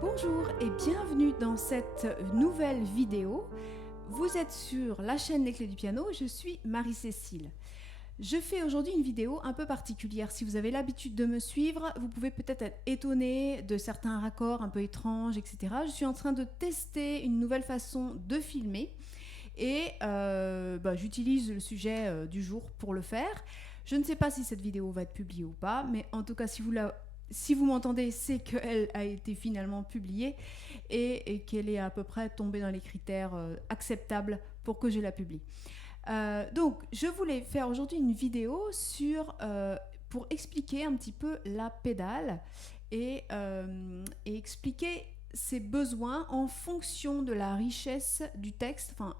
Bonjour et bienvenue dans cette nouvelle vidéo. Vous êtes sur la chaîne Les Clés du Piano, je suis Marie-Cécile. Je fais aujourd'hui une vidéo un peu particulière. Si vous avez l'habitude de me suivre, vous pouvez peut-être être étonné de certains raccords un peu étranges, etc. Je suis en train de tester une nouvelle façon de filmer et j'utilise le sujet du jour pour le faire. Je ne sais pas si cette vidéo va être publiée ou pas, mais en tout cas, si vous m'entendez, c'est qu'elle a été finalement publiée et qu'elle est à peu près tombée dans les critères acceptables pour que je la publie. Donc, je voulais faire aujourd'hui une vidéo pour expliquer un petit peu la pédale et expliquer ses besoins en fonction de la richesse du texte, enfin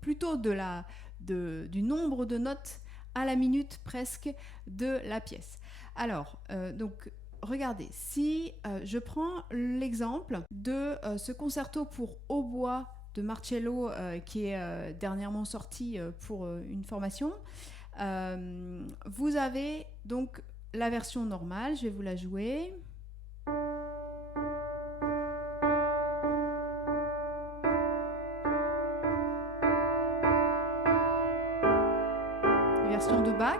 plutôt du nombre de notes à la minute presque de la pièce. Alors, donc, regardez, si je prends l'exemple de ce concerto pour hautbois de Marcello qui est dernièrement sorti pour une formation, vous avez donc la version normale, je vais vous la jouer. Version de Bach.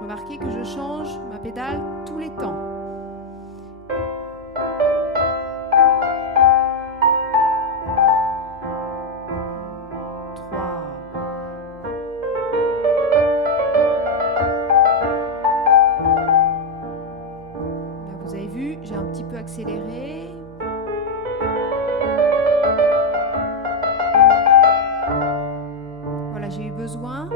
Remarquez que je change ma pédale tous les temps. Là, vous avez vu, j'ai un petit peu accéléré. J'ai eu besoin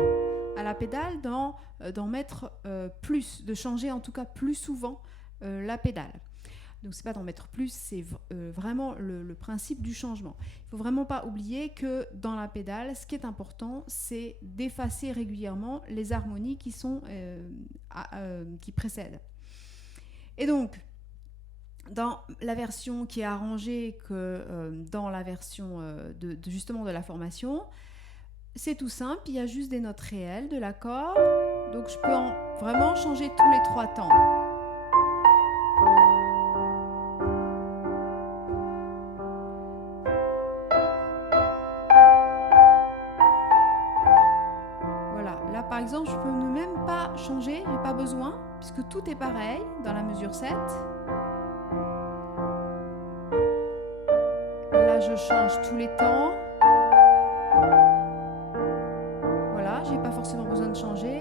à la pédale d'en mettre plus, de changer en tout cas plus souvent la pédale. Donc c'est pas d'en mettre plus, c'est vraiment le principe du changement. Il ne faut vraiment pas oublier que dans la pédale, ce qui est important, c'est d'effacer régulièrement les harmonies qui précèdent. Et donc, dans la version qui est arrangée que dans la version justement de la formation, c'est tout simple, il y a juste des notes réelles de l'accord, donc je peux vraiment changer tous les 3 temps. Voilà, là par exemple, je peux même pas changer, j'ai pas besoin, puisque tout est pareil dans la mesure 7. Là, je change tous les temps. J'ai pas forcément besoin de changer.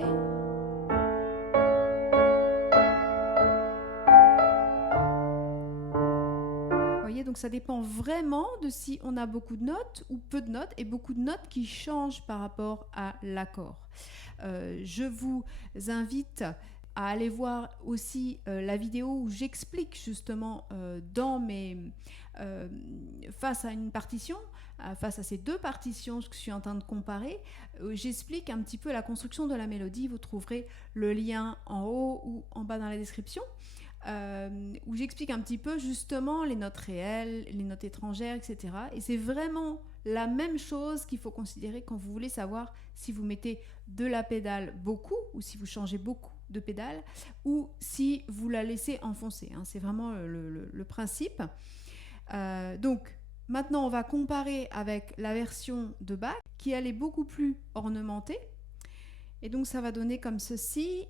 Vous voyez, donc ça dépend vraiment de si on a beaucoup de notes ou peu de notes, et beaucoup de notes qui changent par rapport à l'accord. Je vous invite à aller voir aussi la vidéo où j'explique justement face à une partition, face à ces deux partitions que je suis en train de comparer, j'explique un petit peu la construction de la mélodie. Vous trouverez le lien en haut ou en bas dans la description, où j'explique un petit peu justement les notes réelles, les notes étrangères, etc. Et c'est vraiment la même chose qu'il faut considérer quand vous voulez savoir si vous mettez de la pédale beaucoup ou si vous changez beaucoup de pédale ou si vous la laissez enfoncer. C'est vraiment le principe. Donc, maintenant, on va comparer avec la version de Bach qui, elle, est beaucoup plus ornementée. Et donc, ça va donner comme ceci.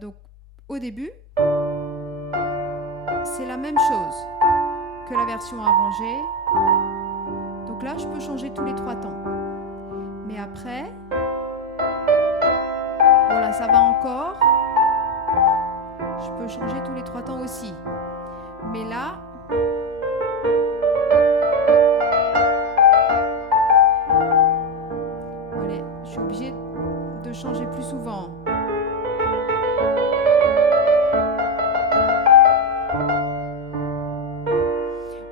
Donc, au début, c'est la même chose que la version arrangée. Donc là, je peux changer tous les 3 temps. Mais après, voilà, ça va encore. Je peux changer tous les 3 temps aussi. Mais là, voilà, je suis obligée de changer plus souvent.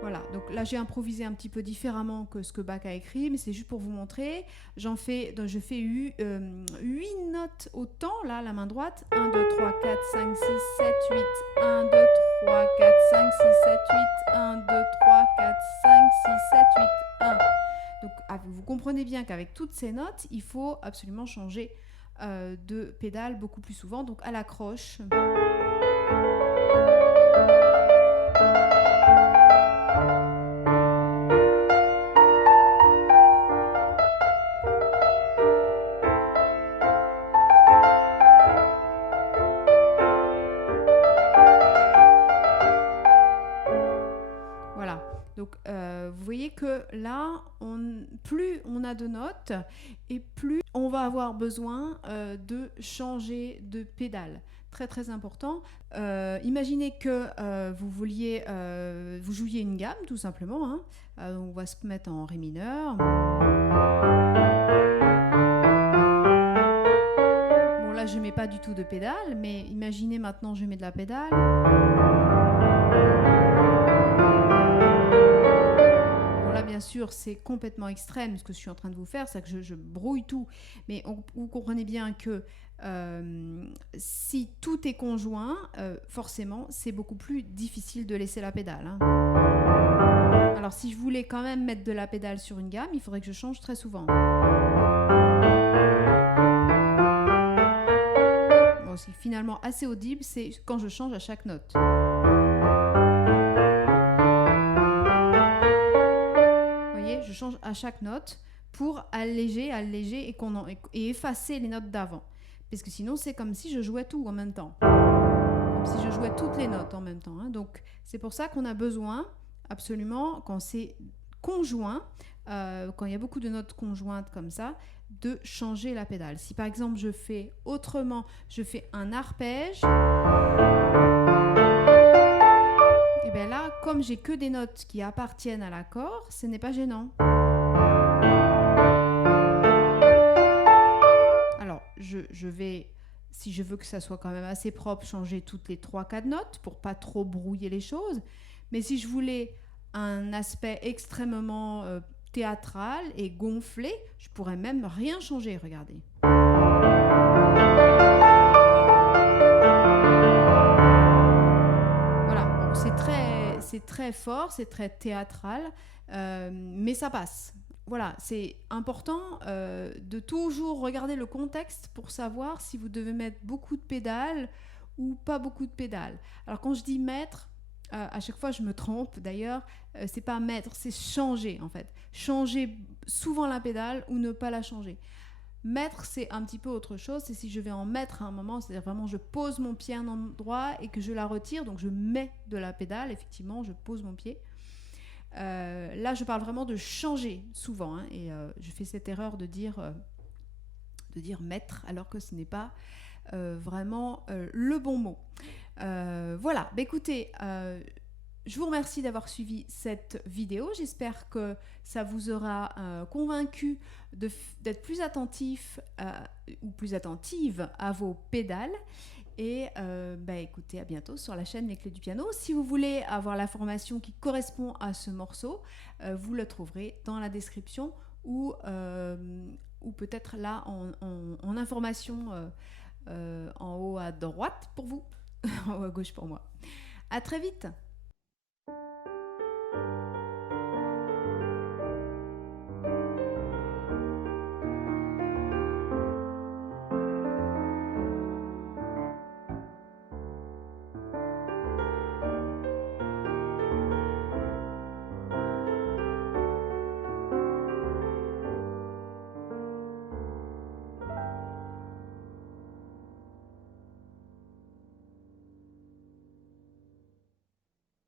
Voilà, donc là j'ai improvisé un petit peu différemment que ce que Bach a écrit, mais c'est juste pour vous montrer. Je fais 8 notes au temps, là, la main droite. 1, 2, 3, 4, 5, 6, 7, 8. 1, 2, 3, 4, 5, 6, 7, 8. 1, 2, 3, 4, 5, 6, 7, 8, 1. Donc vous comprenez bien qu'avec toutes ces notes, il faut absolument changer de pédale beaucoup plus souvent, donc à la croche. Voilà, donc vous voyez que là, plus on a de notes et plus on va avoir besoin de changer de pédale. Très très important. Imaginez que vous jouiez une gamme tout simplement. Hein. On va se mettre en ré mineur. Bon là je mets pas du tout de pédale, mais imaginez maintenant je mets de la pédale. Bien sûr, c'est complètement extrême ce que je suis en train de vous faire, c'est que je brouille tout. Mais vous comprenez bien que si tout est conjoint, forcément, c'est beaucoup plus difficile de laisser la pédale. Hein. Alors, si je voulais quand même mettre de la pédale sur une gamme, il faudrait que je change très souvent. Bon, c'est finalement assez audible, c'est quand je change à chaque note. Je change à chaque note pour alléger et effacer les notes d'avant. Parce que sinon, c'est comme si je jouais tout en même temps. Comme si je jouais toutes les notes en même temps. Hein. Donc, c'est pour ça qu'on a besoin, absolument, quand c'est conjoint, quand il y a beaucoup de notes conjointes comme ça, de changer la pédale. Si par exemple, je fais autrement, je fais un arpège... Et bien là, comme j'ai que des notes qui appartiennent à l'accord, ce n'est pas gênant. Alors, je vais, si je veux que ça soit quand même assez propre, changer toutes les 3-4 notes pour pas trop brouiller les choses. Mais si je voulais un aspect extrêmement théâtral et gonflé, je pourrais même rien changer, regardez. C'est très fort, c'est très théâtral, mais ça passe. Voilà, c'est important de toujours regarder le contexte pour savoir si vous devez mettre beaucoup de pédales ou pas beaucoup de pédales. Alors quand je dis mettre, à chaque fois je me trompe d'ailleurs, c'est pas mettre, c'est changer en fait. Changer souvent la pédale ou ne pas la changer. Mettre, c'est un petit peu autre chose, c'est si je vais en mettre à un moment, c'est-à-dire vraiment je pose mon pied à un endroit et que je la retire, donc je mets de la pédale, effectivement, je pose mon pied. Là, je parle vraiment de changer souvent, hein, et je fais cette erreur de dire mettre, alors que ce n'est pas vraiment le bon mot. Voilà, bah, écoutez... je vous remercie d'avoir suivi cette vidéo. J'espère que ça vous aura convaincu d'être plus attentif ou plus attentive à vos pédales. Et bah, écoutez, à bientôt sur la chaîne Les Clés du Piano. Si vous voulez avoir la formation qui correspond à ce morceau, vous le trouverez dans la description ou peut-être là en information en haut à droite pour vous, en haut à gauche pour moi. À très vite!